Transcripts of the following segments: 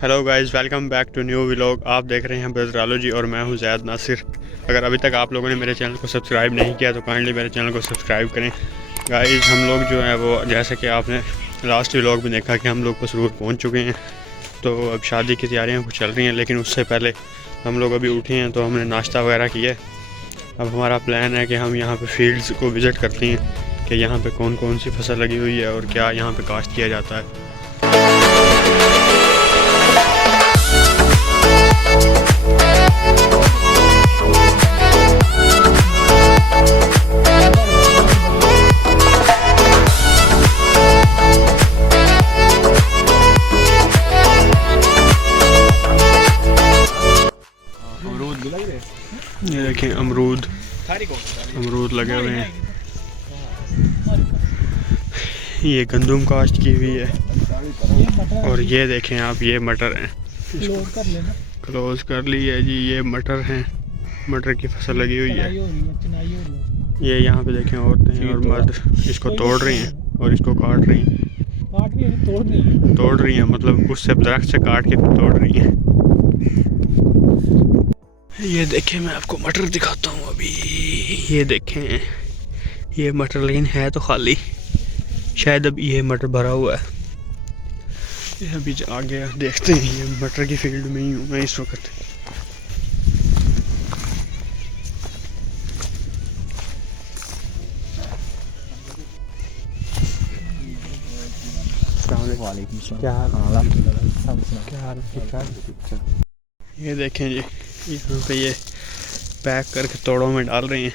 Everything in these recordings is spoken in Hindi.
Hello guys, welcome back to new vlog. आप देख रहे हैं ब्रदरॉलॉजी और मैं हूं ज़ैद नासिर। अगर अभी तक आप लोगों ने मेरे चैनल को सब्सक्राइब नहीं किया तो काइंडली मेरे चैनल को सब्सक्राइब करें। गाइस, हम लोग जो है वो जैसे कि आपने लास्ट व्लॉग में देखा कि हम लोग पसरूर पहुंच चुके हैं। तो अब शादी की तैयारियां कुछ चल रही हैं, लेकिन उससे पहले हम लोग अभी उठे हैं तो हमने नाश्ता वगैरह किया। अब हमारा प्लान है कि हम यहाँ पर फील्ड्स को विज़िट करते हैं कि यहाँ पर कौन कौन सी फसल लगी हुई है और क्या यहाँ पर काश्त किया जाता है। ये देखें अमरूद लगे हुए हैं। ये गंदम काश्त की हुई है और ये देखें आप, ये मटर हैं। क्लोज कर ली है जी। ये मटर हैं, मटर की फसल लगी हुई है। ये यहाँ पे देखें औरतें और मर्द इसको तोड़ रही हैं और इसको काट रही हैं। तोड़ रही हैं मतलब उससे दरख्त से काट के फिर तोड़ रही हैं। ये देखें, मैं आपको मटर दिखाता हूँ अभी। ये देखें, ये मटर लेकिन है तो खाली, शायद अब ये मटर भरा हुआ है। ये अभी आगे देखते हैं। ये मटर की फील्ड में ही हूँ मैं इस वक्त। ये देखें जी, यहाँ पे ये पैक करके तोड़ों में डाल रहे हैं।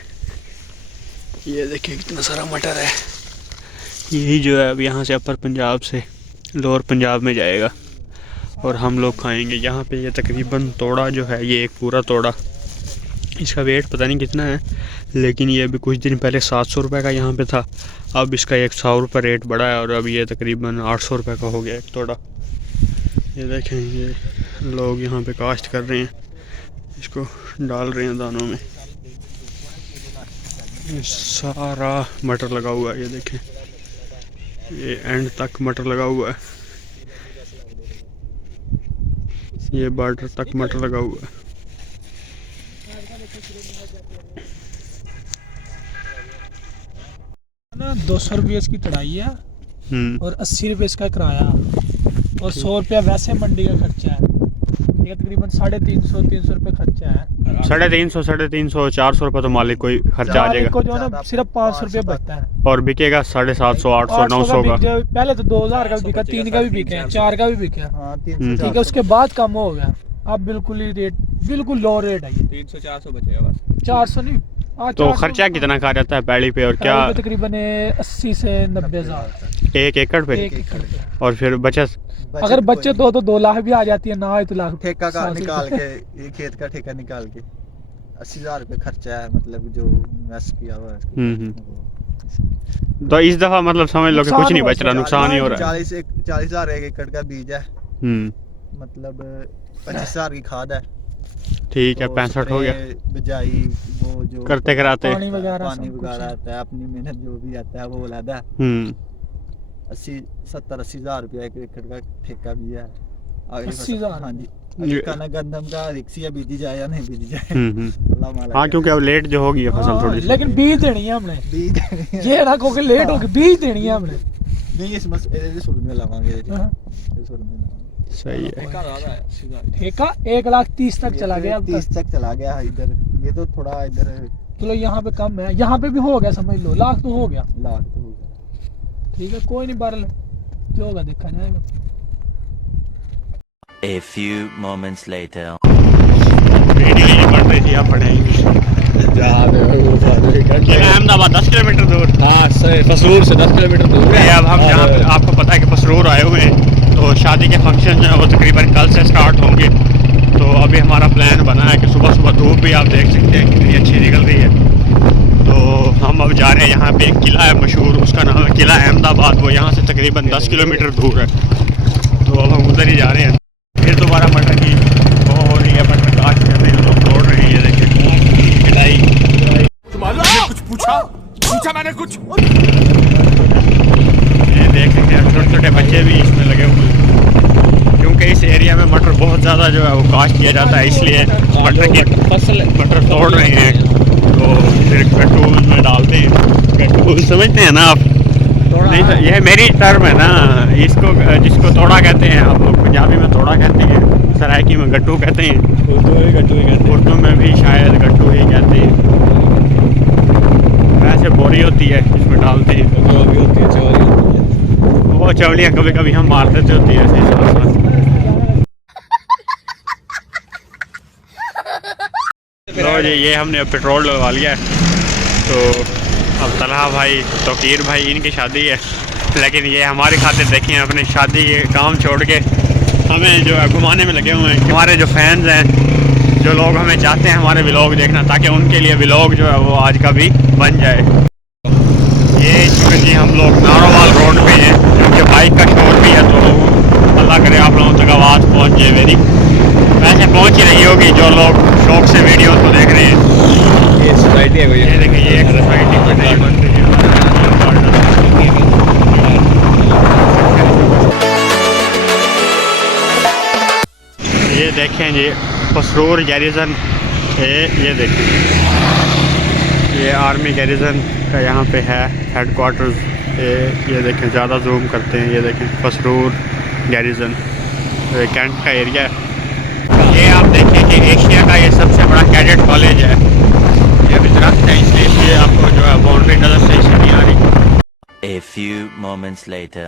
ये देखें कितना सारा मटर है। यही जो है अब यहाँ से अपर पंजाब से लोअर पंजाब में जाएगा और हम लोग खाएंगे। यहाँ पे ये तकरीबन तोड़ा जो है, ये एक पूरा तोड़ा, इसका वेट पता नहीं कितना है, लेकिन ये अभी कुछ दिन पहले 700 रुपये का यहाँ पे था। अब इसका 100 रुपये रेट बढ़ा है और अब ये तकरीबन 800 रुपये का हो गया एक तोड़ा। ये देखें, ये लोग यहाँ पे काश्त कर रहे हैं, इसको डाल रहे हैं दानों में। ये सारा मटर लगा हुआ है। ये देखें, ये एंड तक मटर लगा हुआ है। ये बॉर्डर तक मटर लगा हुआ है। ना 200 रुपये इसकी तड़ाई है और 80 रुपये इसका किराया और 100 रुपया वैसे मंडी का खर्चा है। ये तकरीबन 350 रुपये खर्चा है। 350, 400 रुपये तो मालिक को खर्चा आ जाएगा। को जो ना सिर्फ 500 रुपये बचता है और बिकेगा 750, 800, 900 का। पहले तो 2000 का बिका, 3 का भी बिका, 4 का भी बिका, ठीक है। उसके बाद कम हो गया, अब बिल्कुल ही रेट बिल्कुल लो रेट है। 300-400 बचेगा बस। 400 नहीं। तो खर्चा कितना खा जाता है पैड़ी पे और क्या? तकरीबन 80 से 90 हज़ार एक एकड़ पे। और फिर बचत अगर बच्चे तो 2 लाख भी आ जाती है, ना आए तो लाख। ठेका का निकाल के, ये खेत का ठेका निकाल के 80,000 रुपये खर्चा है, मतलब जो इन्वेस्ट किया हुआ है। तो इस दफा मतलब समझ लो कि कुछ नहीं बच रहा, नुकसान ही हो रहा है। 40,000 एक एकड़ का बीज है, मतलब 25,000 की खाद है। ठीक है, 65 हो गया। बिजाई वो जो करते कराते पानी वगैरह आता है, अपनी मेहनत जो भी आता है वो लादा। 70-80 हज़ार रुपया एक एकड़ का ठेका भी है। 80,000? हाँ जी। कनक गंदम का रिक्सी है, बीजी जाए या नहीं बीजी जाए। हाँ, क्योंकि अब लेट जो होगी फसल थोड़ी सी, लेकिन बीज देनी है हमने। बीज ये ना क्योंकि लेट होगी, बीज देनी है हमने। नहीं, इस शुरू में लावांगे। सही है। ठेका 1,30,000 तक चला गया, 30 तक चला गया इधर। ये तो थोड़ा इधर चलो यहाँ पे कम है, यहाँ पे भी हो गया, समझ लो लाख तो हो गया। लाख तो हो गया, ठीक है, कोई नहीं, बारल जो होगा देखा जाएगा। A few moments later. ये पढ़ रही थी, आप पढ़ाएंगे। अहमदाबाद 10 किलोमीटर दूर। हाँ, पसरूर से 10 किलोमीटर दूर है। अब हम यहाँ पे, आपको पता है कि पसरूर आए हुए हैं, तो शादी के फंक्शन जो है वो तकरीबन कल से स्टार्ट होंगे। तो अभी हमारा प्लान बना है कि सुबह सुबह धूप भी आप देख सकते हैं कितनी अच्छी निकल रही है। तो हम अब जा रहे हैं, यहाँ पे एक किला है मशहूर, उसका नाम है किला अहमदाबाद। वो यहाँ से तकरीबन 10 किलोमीटर दूर है, तो अब हम उधर ही जा रहे हैं। फिर दोबारा मटर की वो हो रही है, मटर काट कर रहे हैं, लोग तोड़ रहे हैं। ये देखिए कढ़ाई। कुछ पूछा मैंने कुछ। ये देख ज़्यादा जो है वो काश्त किया जाता है, इसलिए मटर की फसल मटर तोड़ रहे हैं तो फिर गट्टू में डालते हैं। गट्टू समझते हैं ना आप? नहीं तो यह मेरी टर्म है ना, इसको जिसको तोड़ा कहते हैं आप लोग पंजाबी में तोड़ा कहते हैं, सराइकी में गट्टू कहते हैं, उर्दू में गट्टू ही कहते हैं, उर्दू में भी शायद गट्टू ही कहते हैं। वैसे बोरी होती है इसमें डालते हैं, जो भी होती है चौली होती है, वो चवलियाँ कभी कभी हम मार देते होती है ऐसे साथ साथ। तो ये हमने अब पेट्रोल लगवा लिया है, तो अब तलहा भाई तोकीर भाई इनकी शादी है, लेकिन ये हमारी खातिर देखें अपनी शादी के काम छोड़ के हमें जो है घुमाने में लगे हुए हैं। हमारे जो फैंस हैं, जो लोग हमें चाहते हैं हमारे व्लॉग देखना, ताकि उनके लिए व्लॉग जो है वो आज का भी बन जाए। ये चूँकि जी हम लोग नारोवाल रोड पे हैं, क्योंकि बाइक का शोर भी है, तो अल्लाह करे आप लोगों तक आवाज़ पहुँच जाए मेरी। वैसे पहुँच ही रही होगी जो लोग शौक से वीडियो को देख रहे हैं। ये सोसाइटी है, ये देखिए ये एक सोसाइटी बन रही है। ये देखें जी पसरूर गैरिजन है, ये देखें ये आर्मी गैरिजन का यहाँ पे है हेड क्वार्टर्स। ये देखें ज़्यादा जूम करते हैं, ये देखें पसरूर गैरिजन कैंट का एरिया है। ये आप देखें कि एशिया का ये सबसे बड़ा कैडेट कॉलेज है। ये अभी दरख्त है इसलिए आपको जो है बाउंड्री नज़र सही से नहीं आ रही। A few moments later.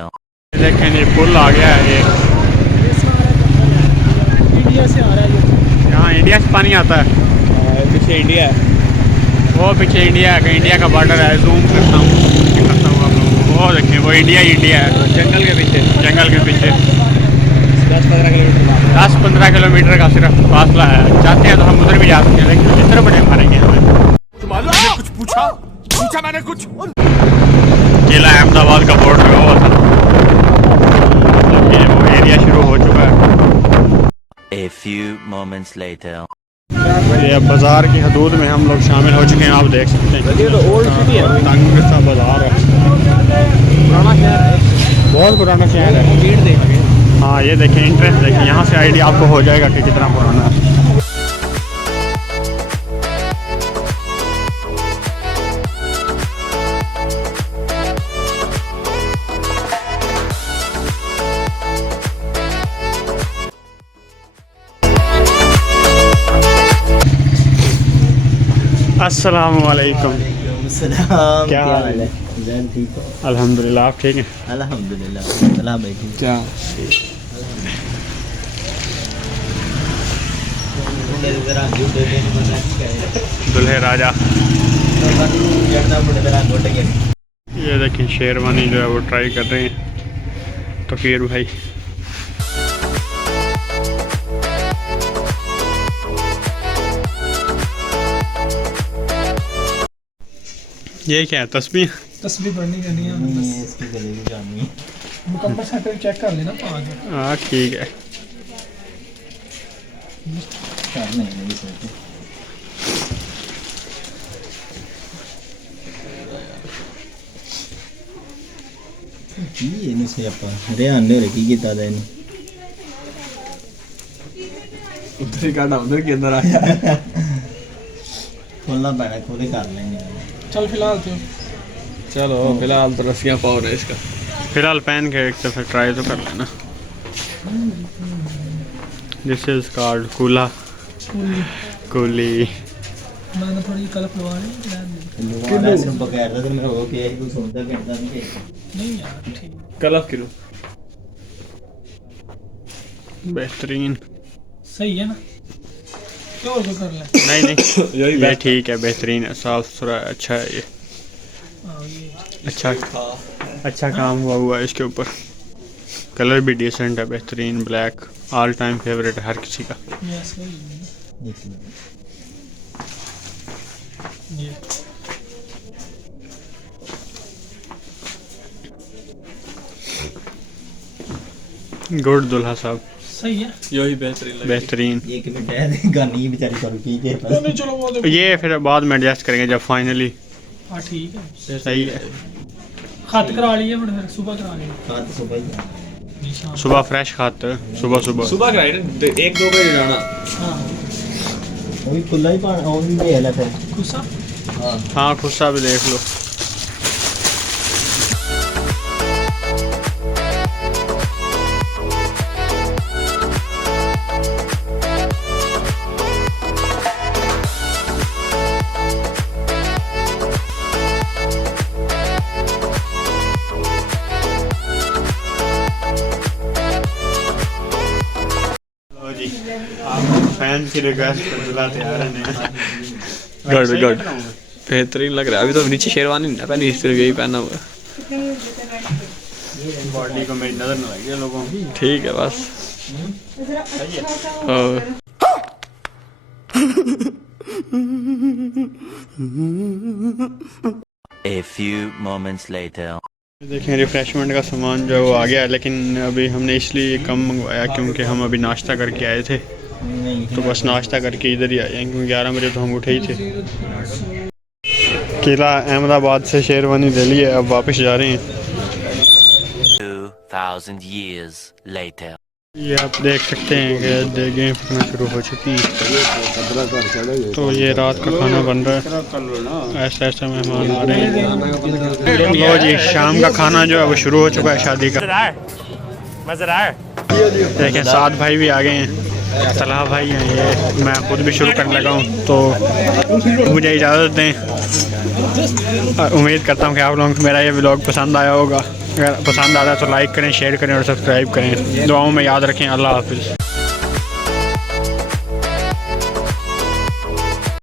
देखें ये पुल आ गया है, ये इंडिया से आ रहा है ये। यहाँ इंडिया से पानी आता है, पीछे इंडिया है, वो पीछे इंडिया है, इंडिया का बॉर्डर है। जूम करता हूँ आप लोगों को, वो देखें वो इंडिया ही इंडिया है, जंगल के पीछे, जंगल के पीछे 10-15 किलोमीटर का सिर्फ फासला है। चाहते हैं तो हम उधर भी जा सकते हैं, लेकिन किस तरह बड़े मारेंगे हमें। कुछ पूछा मैंने कुछ। किला अहमदाबाद का बोर्ड लगा हुआ था, ये वो एरिया शुरू हो चुका है। A few moments later. ये अब बाज़ार की हदूद में हम लोग शामिल हो चुके हैं, आप देख सकते हैं। ये तो ओल्ड सिटी है, तंग सा बाज़ार है, पुराना शहर है, बहुत पुराना शहर है। भीड़ देखेंगे। हाँ ये देखें इंट्रेंस देखें, यहाँ से आइडिया आपको हो जाएगा कि कितना पुराना है। अस्सलाम वालेकुम। क्या हाल है? ज़ैद ठीक हो? अल्हम्दुलिल्लाह, आप ठीक हैं? अल्हम्दुलिल्लाह। सलाम भाई ठीक। क्या दुल्हे राजा। ये देखें शेरवानी जो है वो ट्राई कर रहे हैं तोकीर भाई। ये क्या है? तस्बीह पढ़नी करनी है इसकी गले की जानी है। मुकम्मल सेटल चेक कर लेना 5। हाँ ठीक है। करने नहीं सोचते। ये नहीं से अपन रे अंडे रे की कीता दे नहीं उधर काटा उधर के अंदर आया। खोलना पैना, खोले कर लेंगे। चल फिलहाल तो चलो फिलहाल तो रस्सियाँ पाओ रहे इसका। फिलहाल पहन के एक दफ़ा ट्राई तो कर लेना। This is called कूला coolie. मैंने थोड़ी कल खुलवा ली किलो सिर्फ बगैर था मेरे हो के एक सुनता कहता नहीं यार ठीक। कलफ किलो बेहतरीन। सही है ना, तो और कर ले। नहीं नहीं ये ठीक है, बेहतरीन है, साफ सुथरा है, अच्छा है। ये अच्छा काम हुआ है इसके ऊपर। कलर भी डिसेंट है, बेहतरीन ब्लैक, ऑल टाइम फेवरेट है हर किसी का। गुड दुल्हा साहब, सही है, यही बेहतरीन बेहतरीन। एक मिनट है गानी बेचारी कर की के नहीं चलो वो तो ये फिर बाद में एडजस्ट करेंगे जब फाइनली। हाँ ठीक है, सही है। खत करा लिए, फिर सुबह करा लिए। हाथ सुबह ही सुबह फ्रेश खाते हैं, सुबह सुबह सुबह कराए ना 1-2 बजे जाना। हाँ अभी खुला ही पानी और भी हालत है। खुशा हाँ खुस्सा भी देख लो। फैन की रिक्वेस्ट पर दूल्हा तैयार है। गुड बेहतरीन लग रहा है। अभी तो नीचे शेरवानी नहीं पहनी, सिर्फ यही पहना हुआ है। बॉडी को मेरी नजर न लगी लोगों की। ठीक है बस। और A few moments later. देखें रिफ्रेशमेंट का सामान जो है वो आ गया है, लेकिन अभी हमने इसलिए कम मंगवाया क्योंकि हम अभी नाश्ता करके आए थे, तो बस नाश्ता करके इधर ही आए हैं क्योंकि 11 बजे तो हम उठे ही थे। किला अहमदाबाद से शेरवानी ले लिए, अब वापस जा रहे हैं। 2000 years later. ये आप देख सकते हैं कि देगें पकना शुरू हो चुकी हैं, तो ये रात का खाना बन रहा है। ऐसे ऐसे मेहमान आ रहे हैं। लो जी, शाम का खाना जो है वो शुरू हो चुका है शादी का। देखें सात भाई भी आ गए हैं, तला भाई हैं ये, मैं खुद भी शुरू करने लगा हूँ, तो मुझे इजाज़त दें। उम्मीद करता हूँ कि आप लोगों को मेरा ये व्लॉग पसंद आया होगा। अगर पसंद आता है तो लाइक करें, शेयर करें और सब्सक्राइब करें। दुआओं में याद रखें। अल्लाह हाफिज़।